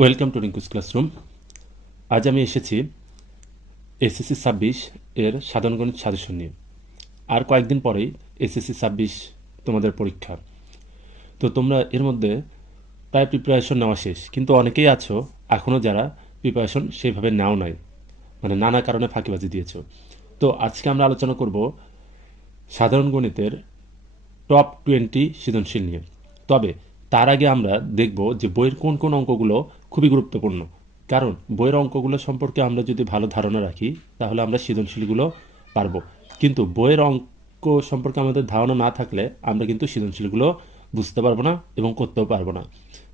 Welcome to Rinku's classroom. আজ আমি এসেছি এসএসসি 26 এর সাধারণ গণিত সাজেশন নিয়ে। আর কয়েকদিন পরেই এসএসসি 26 তোমাদের পরীক্ষা। তো তোমরা এর মধ্যে প্রায় প্রিপারেশন নেওয়া শেষ, কিন্তু অনেকেই আছো এখনও যারা প্রিপারেশন সেইভাবে নেও নাই, মানে নানা কারণে ফাঁকিবাজি দিয়েছো। তো আজকে আমরা আলোচনা করব সাধারণ গণিতের টপ 20 সৃজনশীল নিয়ে। তবে তার আগে আমরা দেখব যে বইয়ের কোন কোন অঙ্কগুলো খুবই গুরুত্বপূর্ণ, কারণ বইয়ের অঙ্কগুলো সম্পর্কে আমরা যদি ভালো ধারণা রাখি তাহলে আমরা সৃজনশীলগুলো পারবো, কিন্তু বইয়ের অঙ্ক সম্পর্কে আমাদের ধারণা না থাকলে আমরা কিন্তু সৃজনশীলগুলো বুঝতে পারবো না এবং করতেও পারবো না।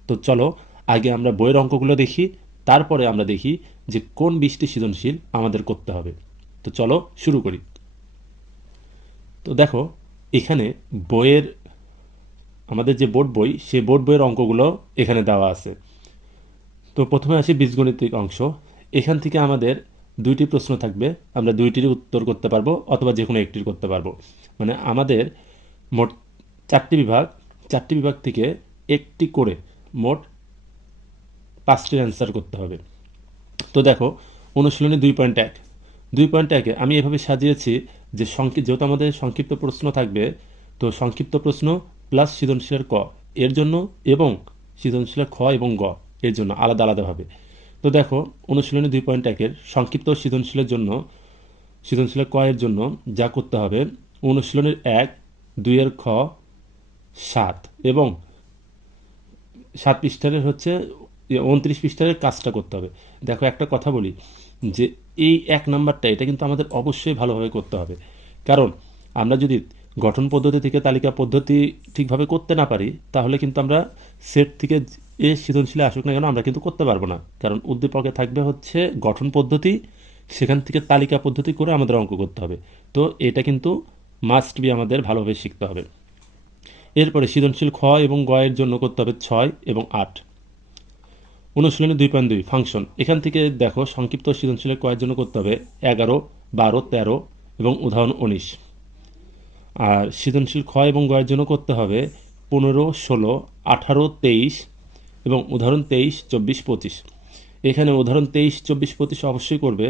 তো চলো আগে আমরা বইয়ের অঙ্কগুলো দেখি, তারপরে আমরা দেখি যে কোন 20টি সৃজনশীল আমাদের করতে হবে। তো চলো শুরু করি। তো দেখো এখানে বইয়ের আমাদের যে বোর্ড বই, সেই বোর্ড বইয়ের অঙ্কগুলো এখানে দেওয়া আছে। তো প্রথমে আসি বীজগণিতিক অংশ। এখান থেকে আমাদের 2টি প্রশ্ন থাকবে, আমরা 2টির উত্তর করতে পারবো অথবা যে কোনো একটির করতে পারবো। মানে আমাদের মোট 4টি বিভাগ, 4টি বিভাগ থেকে একটি করে মোট 5টির অ্যান্সার করতে হবে। তো দেখো অনুশীলনী 2.1, 2.1-এ আমি এভাবে সাজিয়েছি যে যেহেতু আমাদের সংক্ষিপ্ত প্রশ্ন থাকবে, তো সংক্ষিপ্ত প্রশ্ন প্লাস সৃজনশীলের ক এর জন্য এবং সৃজনশীলের খ এবং গ এর জন্য আলাদা আলাদাভাবে। তো দেখো অনুশীলনী 2.1-এর সংক্ষিপ্ত সৃজনশীলের জন্য, সৃজনশীলের ক এর জন্য যা করতে হবে, অনুশীলনীর 1, 2-এর খ 7 এবং 7 পৃষ্ঠারের হচ্ছে 29 পৃষ্ঠারের কাজটা করতে হবে। দেখো একটা কথা বলি যে এই 1 নাম্বারটা এটা কিন্তু আমাদের অবশ্যই ভালোভাবে করতে হবে, কারণ আমরা যদি গঠন পদ্ধতি থেকে তালিকা পদ্ধতি ঠিকভাবে করতে না পারি তাহলে কিন্তু আমরা সেট থেকে এ সৃজনশীলে আসুক না কেন আমরা কিন্তু করতে পারবো না, কারণ উদ্দীপকে থাকবে হচ্ছে গঠন পদ্ধতি, সেখান থেকে তালিকা পদ্ধতি করে আমাদের অঙ্ক করতে হবে। তো এটা কিন্তু মাস্ট বি আমাদের ভালোভাবে শিখতে হবে। এরপরে সৃজনশীল খ এবং গ এর জন্য করতে হবে 6 এবং 8। অনুশীলনী 2.2 ফাংশন। এখান থেকে দেখো সংক্ষিপ্ত সৃজনশীলের ক এর জন্য করতে হবে 11, 12, 13 এবং উদাহরণ 19। আর সৃজনশীল খ এবং গ এর জন্য করতে হবে 15, 16, 18, 23 এবং উদাহরণ 23, 24, 25। এখানে উদাহরণ 23, 24, 25 অবশ্যই করবে।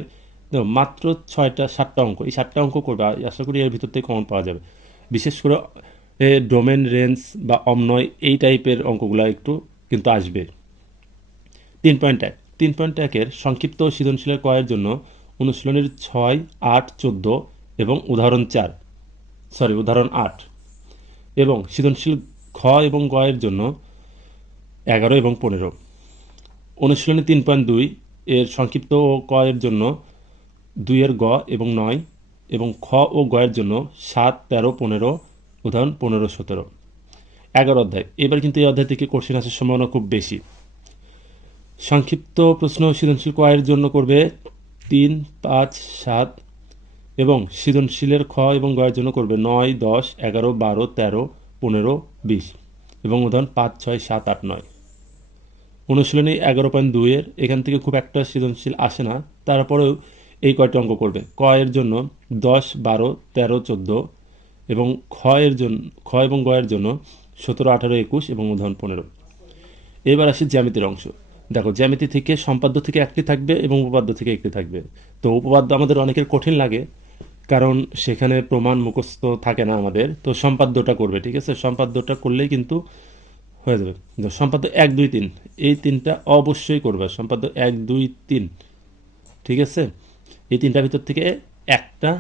দেখো মাত্র 7টা অঙ্ক, এই 7টা অঙ্ক করবে, আশা করি এর ভিতর থেকে কমন পাওয়া যাবে। বিশেষ করে ডোমেন, রেঞ্জ বা অমনয় এই টাইপের অঙ্কগুলো একটু কিন্তু আসবে। 3.1, 3.1-এর সংক্ষিপ্ত সৃজনশীলের ক এর জন্য অনুশীলনীর 6, 8, 14 এবং উদাহরণ 8 এবং সৃজনশীল খ এবং গ এর জন্য 11 এবং 15। অনুশীলনী 3.2 এর সংক্ষিপ্ত ও ক এর জন্য 2-এর গ এবং 9 এবং খ ও গ এর জন্য 7, 13, 15 উদাহরণ 15, 17। 11 অধ্যায়। এবার কিন্তু এই অধ্যায় থেকে কোশ্চেন আসার সম্ভাবনা খুব বেশি। সংক্ষিপ্ত প্রশ্ন সৃজনশীল ক এর জন্য করবে 3, 5, 7 এবং সৃজনশীলের খ এবং গ এর জন্য করবে 9, 10, 11, 12, 13, 15, 20 এবং উদাহরণ 5, 6, 7, 8, 9। অনুশীলনী 11.2-এর এখান থেকে খুব একটা সৃজনশীল আসে না, তারপরেও এই কয়টি অঙ্ক করবে। ক এর জন্য 10, 12, 13, 14 এবং খ এবং গ এর জন্য 17, 18, 21 এবং উদাহরণ 15। এবার আসি জ্যামিতির অংশ। দেখো জ্যামিতি থেকে সম্পাদ্য থেকে একটি থাকবে এবং উপপাদ্য থেকে একটি থাকবে। তো উপপাদ্য আমাদের অনেকের কঠিন লাগে, কারণ সেখানে প্রমাণ মুখস্থ থাকে না আমাদের। তো সম্পাদ্যটা করবে, ঠিক আছে, সম্পাদ্যটা করলেই কিন্তু হয়ে যাবে। সম্পাদ্য 1, 2, 3 এই 3টা অবশ্যই করবে, সম্পাদ্য 1, 2, 3, ঠিক আছে। এই 3টার ভিতর থেকে একটা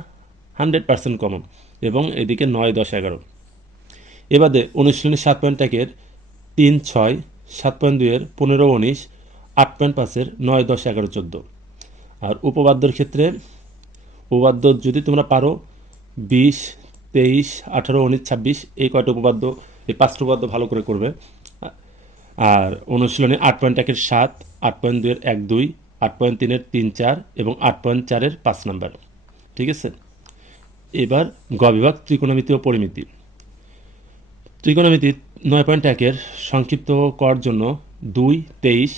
100% কমন এবং এদিকে 9, 10, 11। এবারে অনুশীলনী 7.1-এর 3, 6, 7.2-এর 15, 19, 8.5-এর 9, 10, 11, 14। আর উপপাদ্যর ক্ষেত্রে উপপাদ্য যদি তোমরা পারো 20, 23, 18, 19, 26 এই কয়টা উপপাদ্য, এই 5টা উপপাদ্য ভালো করে করবে। আর অনুশীলনী 8.1-এর 7, 8.2-এর 1, 2, 8.3-এর 3, 4 এবং 8.4-এর 5 নাম্বার, ঠিক আছে। এবার গ বিভাগ ত্রিকোণমিতি ও পরিমিতি। ত্রিকোণমিতি 9.1-এর সংক্ষিপ্ত কর জন্য 2, 23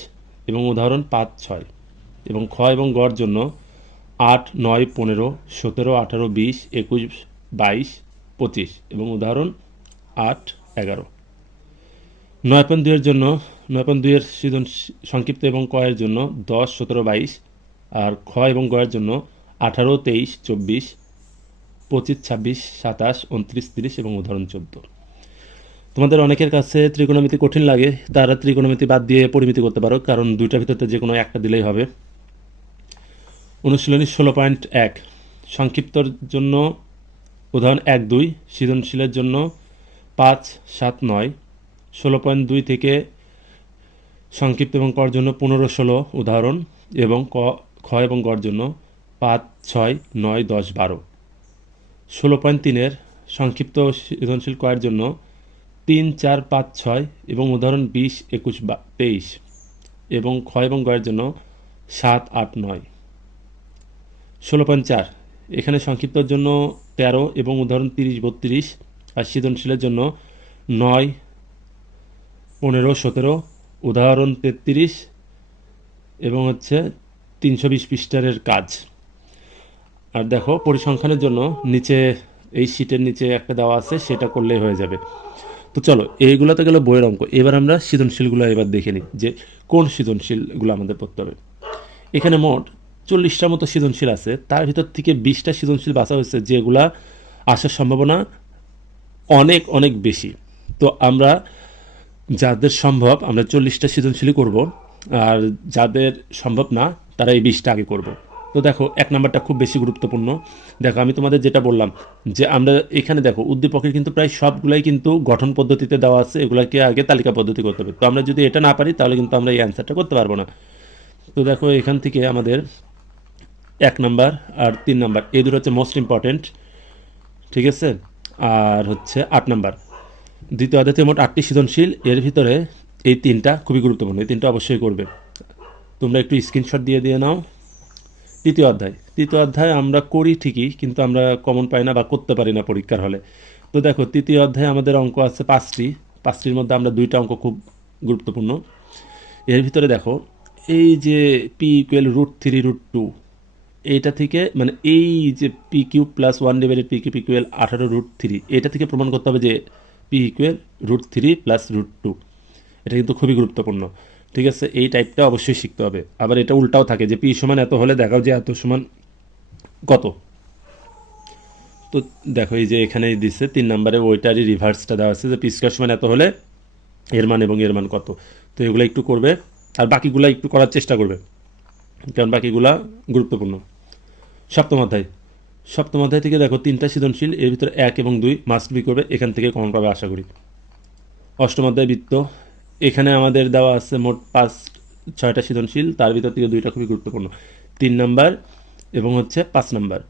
এবং উদাহরণ 5, 6 এবং খ এবং গর জন্য 8, 9, 15, 17, 18, 20, 21, 22, 25 এবং উদাহরণ 8, 11। 9.2 এর জন্য 9.2 এর সংক্ষিপ্ত এবং ক এর জন্য 10, 17, 22, আর খ এবং গ এর জন্য 18, 23, 24, 25, 26, 27, 29, 30 এবং উদাহরণ 14। তোমাদের অনেকের কাছে ত্রিকোণমিতি কঠিন লাগে, তারা ত্রিকোণমিতি বাদ দিয়ে পরিমিতি করতে পারো, কারণ দুইটার ভিতরে যে কোনো একটা দিলেই হবে। অনুশীলনী 16.1 সংক্ষিপ্তর জন্য উদাহরণ 1, 2, সৃজনশীলের জন্য 5, 7, 9। 16.2 থেকে সংক্ষিপ্ত এবং কর জন্য 15, 16 উদাহরণ, এবং খ এবং গর জন্য 5, 6, 9, 10, 12। 16.3 সংক্ষিপ্ত সৃজনশীল কয়ের জন্য 3, 4, 5, 6 এবং উদাহরণ 20, 21, 23, এবং খ এবং গয়ের জন্য 7, 8, 9। 16.4 এখানে সংক্ষিপ্তর জন্য 13 এবং উদাহরণ 30, 32, আর সৃজনশীলের জন্য 9, 15, 17 উদাহরণ 33 এবং 320 পৃষ্ঠারের কাজ। আর দেখো পরিসংখ্যানের জন্য নিচে এই শীটের নিচে একটা দেওয়া আছে, সেটা করলেই হয়ে যাবে। তো চলো, এইগুলো তো গেল বইয়ের অঙ্ক। এবার আমরা সৃজনশীলগুলো এবার দেখে নিই যে কোন সৃজনশীলগুলো আমাদের পড়তে হবে। এখানে মোট 40টার মতো সৃজনশীল আছে, তার ভিতর থেকে 20টা সৃজনশীল বাছা হয়েছে যেগুলা আসার সম্ভাবনা অনেক অনেক বেশি। তো আমরা যাদের সম্ভব আমরা 40টা সৃজনশীলই করব, আর যাদের সম্ভব না তারা এই 20টা আগে করব। তো দেখো 1 নাম্বারটা খুব বেশি গুরুত্বপূর্ণ। দেখো আমি তোমাদের যেটা বললাম যে আমরা এখানে দেখো উদ্দীপকের কিন্তু প্রায় সবগুলাই কিন্তু গঠন পদ্ধতিতে দেওয়া আছে, এগুলাকে আগে তালিকা পদ্ধতি করতে হবে। তো আমরা যদি এটা না পারি তাহলে কিন্তু আমরা এই অ্যান্সারটা করতে পারবো না। তো দেখো এখান থেকে আমাদের 1 নাম্বার আর 3 নাম্বার এই দুটো হচ্ছে মোস্ট ইম্পর্টেন্ট, ঠিক আছে। আর 8 নাম্বার দ্বিতীয় অধ্যায়ে মোট 8টি সৃজনশীল, এর ভিতরে এই 3টা খুবই গুরুত্বপূর্ণ, এই 3টা অবশ্যই করবে। তোমরা একটু স্ক্রিনশট দিয়ে নাও। তৃতীয় অধ্যায় আমরা করি ঠিকই, কিন্তু আমরা কমন পাই না বা করতে পারি না পরীক্ষার হলে। তো দেখো তৃতীয় অধ্যায়ে আমাদের অঙ্ক আছে 5টির মধ্যে আমরা 2টা অঙ্ক খুব গুরুত্বপূর্ণ। এর ভিতরে দেখো এই যে পি ইকুয়াল √3 √2, এইটা থেকে মানে এই যে P cube plus 1 divided P cube equal 18 √3, এটা থেকে প্রমাণ করতে হবে যে পি ইকুয়াল √3 প্লাস √2। এটা কিন্তু খুবই গুরুত্বপূর্ণ, ঠিক আছে। এই টাইপটা অবশ্যই শিখতে হবে। আবার এটা উল্টাও থাকে যে পি সমান এত হলে দেখাও যে এত সমান কত। তো দেখো এই যে এখানে দিচ্ছে 3 নম্বরে ওইটারই রিভার্সটা দেওয়া আছে যে পি স্কয়ার সমান এত হলে এর মান এবং এর মান কত। তো এগুলো একটু করবে, আর বাকিগুলো একটু করার চেষ্টা করবে, কারণ বাকিগুলা গুরুত্বপূর্ণ। সপ্তম অধ্যায় থেকে দেখো 3টা সৃজনশীল, এর ভিতরে 1 এবং 2 মাস্ট বি করবে, এখান থেকে কমন পাবে আশা করি। অষ্টম অধ্যায় বৃত্ত, এখানে আমাদের দেওয়া আছে মোট 6টা সৃজনশীল, তার ভিতর থেকে 2টা খুবই গুরুত্বপূর্ণ, 3 নাম্বার এবং 5 নাম্বার।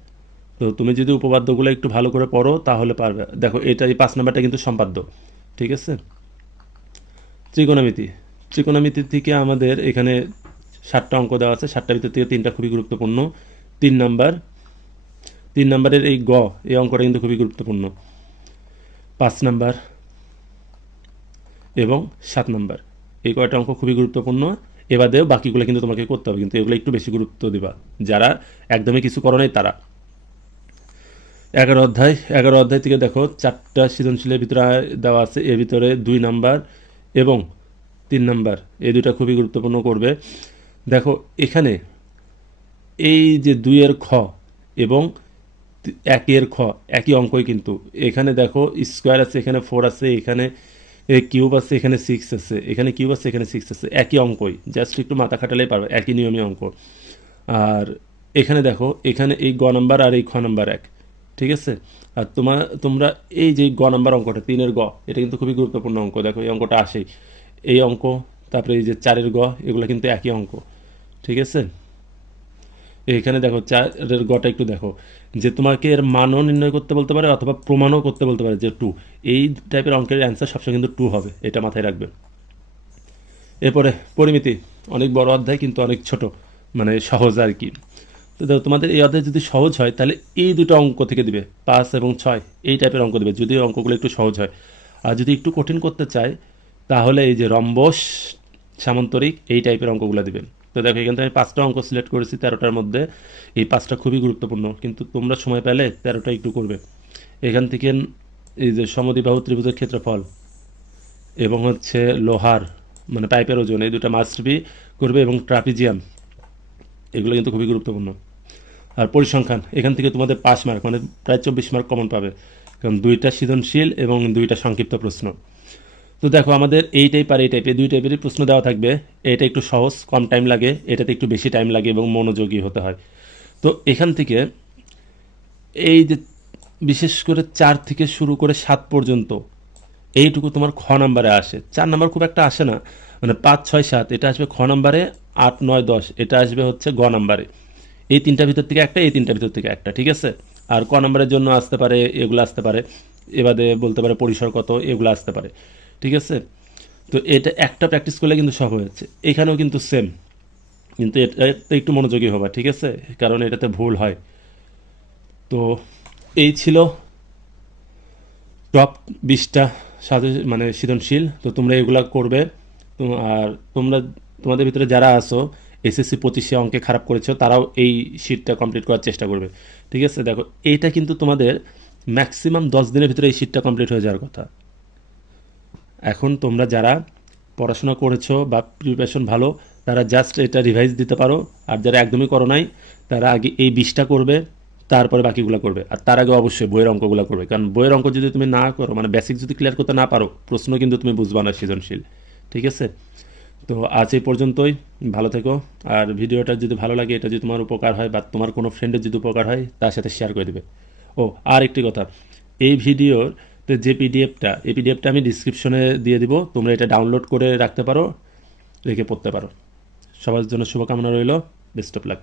তো তুমি যদি উপপাদ্যগুলো একটু ভালো করে পড়ো তাহলে পারবে। দেখো এটা এই 5 নাম্বারটা কিন্তু সম্পাদ্য, ঠিক আছে। ত্রিকোণমিতি থেকে আমাদের এখানে 7টা অঙ্ক দেওয়া আছে, 7টার ভিতর থেকে 3টা খুবই গুরুত্বপূর্ণ। 3 নাম্বারের এই এই অঙ্কটা কিন্তু খুবই গুরুত্বপূর্ণ। 5 নাম্বার এবং 7 নাম্বার এই কয়টা অঙ্ক খুবই গুরুত্বপূর্ণ। এবারেও বাকিগুলো কিন্তু তোমাকে করতে হবে, কিন্তু এগুলো একটু বেশি গুরুত্ব দিবা যারা একদমই কিছু করো নাই তারা। 11 অধ্যায় থেকে দেখো 4টা সৃজনশীলের ভিতরে দেওয়া আছে, এর ভিতরে 2 নাম্বার এবং 3 নাম্বার এই দুটা খুবই গুরুত্বপূর্ণ করবে। দেখো এখানে এই যে 2 এর খ এবং 1 এর খ একই অঙ্কই, কিন্তু এখানে দেখো স্কোয়ার আছে, এখানে 4 আছে, এখানে কিউব আছে, এখানে 6 আছে, এখানে কিউব আছে, এখানে 6 আছে, একই অঙ্কই, জাস্ট একটু মাথা খাটালেই পারবে, একই নিয়মে অঙ্ক। আর এখানে দেখো এখানে এই গ নাম্বার আর এই খ নাম্বার 1, ঠিক আছে। আর তোমরা এই যে গ নাম্বার অঙ্কটা 3 এর গ, এটা কিন্তু খুবই গুরুত্বপূর্ণ অঙ্ক। দেখো এই অঙ্কটা আসেই, এই অঙ্ক, তারপরে এই যে 4 এর গ, এগুলো কিন্তু একই অঙ্ক, ঠিক আছে। এখানে দেখো 4 এর গটা একটু দেখো, যে তোমাকে এর মানও নির্ণয় করতে বলতে পারে অথবা প্রমাণও করতে বলতে পারে যে 2, এই টাইপের অঙ্কের অ্যান্সার সবসময় কিন্তু 2 হবে, এটা মাথায় রাখবে। এরপরে পরিমিতি, অনেক বড় অধ্যায় কিন্তু অনেক ছোট, মানে সহজ আর কি। তো দেখো তোমাদের এই অধ্যায় যদি সহজ হয় তাহলে এই দুটো অঙ্ক থেকে দিবে, 5 এবং 6 এই টাইপের অঙ্ক দেবে যদি অঙ্কগুলো একটু সহজ হয়। আর যদি একটু কঠিন করতে চায় তাহলে এই যে রম্বস, সামান্তরিক এই টাইপের অঙ্কগুলো দিবে। তো দেখো এখান থেকে আমি 5টা অঙ্ক সিলেক্ট করেছি 13টার মধ্যে, এই 5টা খুবই গুরুত্বপূর্ণ, কিন্তু তোমরা সময় পেলে 13টা একটু করবে। এখান থেকে এই যে সমদ্বিবাহু ত্রিভুজের ক্ষেত্রফল, এবং হচ্ছে লোহার মানে পাইপের ওজন, এই দুটো মাস্ট বি করবে, এবং ট্রাপিজিয়াম, এগুলো কিন্তু খুবই গুরুত্বপূর্ণ। আর পরিসংখ্যান, এখান থেকে তোমাদের 5 মার্ক মানে প্রায় 24 মার্ক কমন পাবে, কারণ 2টা সৃজনশীল এবং 2টা সংক্ষিপ্ত প্রশ্ন। তো দেখো আমাদের এই টাইপ আর এই টাইপ, এই 2 টাইপেরই প্রশ্ন দেওয়া থাকবে। এটা একটু সহজ, কম টাইম লাগে, এটাতে একটু বেশি টাইম লাগে এবং মনোযোগী হতে হয়। তো এখান থেকে এই যে বিশেষ করে 4 থেকে শুরু করে 7 পর্যন্ত এইটুকু তোমার খ নাম্বারে আসে। 4 নাম্বার খুব একটা আসে না, মানে 5, 6, 7 এটা আসবে খ নাম্বারে, 8, 9, 10 এটা আসবে হচ্ছে গ নাম্বারে। এই 3টার ভিতর থেকে একটা, এই 3টার ভিতর থেকে একটা, ঠিক আছে। আর ক নাম্বারের জন্য আসতে পারে, এগুলো আসতে পারে, এবারে বলতে পারে পরিসর কত, এগুলো আসতে পারে, ঠিক আছে। তো এটা একটা প্র্যাকটিস করলে কিন্তু সব হয়েছে। এখানেও কিন্তু সেম, কিন্তু এটাতে একটু মনোযোগী হবা, ঠিক আছে, কারণ এটাতে ভুল হয়। তো এই ছিল টপ 20টা মানে সৃজনশীল। তো তোমরা এগুলা করবে। আর তোমাদের ভিতরে যারা আছো এসএসসি 25-এ অঙ্কে খারাপ করেছো, তারাও এই শীটটা কমপ্লিট করার চেষ্টা করবে, ঠিক আছে। দেখো এইটা কিন্তু তোমাদের ম্যাক্সিমাম 10 দিনের ভিতরে এই শীটটা কমপ্লিট হয়ে যাওয়ার কথা। এখন তোমরা যারা পড়াশোনা করেছো বা প্রিপারেশন ভালো, তারা জাস্ট এটা রিভাইজ দিতে পারো। আর যারা একদমই করো নাই, তারা আগে এই 20টা করবে, তারপরে বাকিগুলো করবে। আর তার আগে অবশ্যই বইয়ের অঙ্কগুলো করবে, কারণ বইয়ের অঙ্ক যদি তুমি না করো, মানে বেসিক যদি ক্লিয়ার করতে না পারো, প্রশ্ন কিন্তু তুমি বুঝবা না সৃজনশীল, ঠিক আছে। তো আজ এই পর্যন্তই, ভালো থেকো। আর ভিডিওটা যদি ভালো লাগে, এটা যদি তোমার উপকার হয় বা তোমার কোনো ফ্রেন্ডের যদি উপকার হয়, তার সাথে শেয়ার করে দেবে। ও আর একটি কথা, এই ভিডিওর যে পিডিএফটা, এই পিডিএফটা আমি ডিসক্রিপশনে দিয়ে দিব, তোমরা এটা ডাউনলোড করে রাখতে পারো, রেখে পড়তে পারো। সবার জন্য শুভকামনা রইল, বেস্ট অফ লাক।